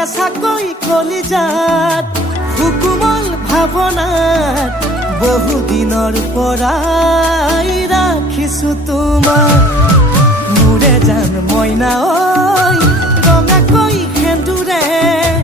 কেঁচাকৈ কলিজাত সুকুমল ভাৱনাত বহুদিনৰ পৰাই ৰাখিছো তোমাক মোৰে জান মইনা ঐ